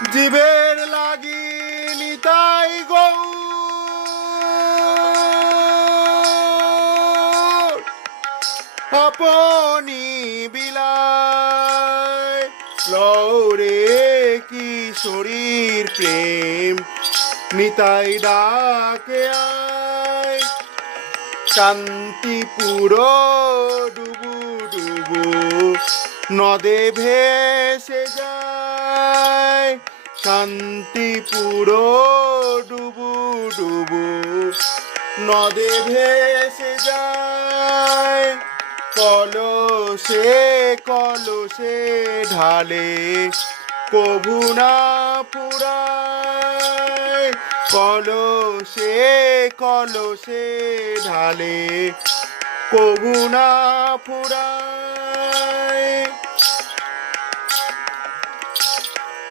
জীবের লাগি নিতাই গৌর আপনি বিলায় লৌরে কিশোরীর প্রেম নিতাই ডাকে আয় শান্তিপুর ডুবু ডুবু নদে ভেসে যায় শান্তিপুর ডুবু ডুবু নদে ভেসে যায় কলসে কলসে ঢালে কভু না ফুরায় কলসে কলসে ঢালে কভু না ফুরায়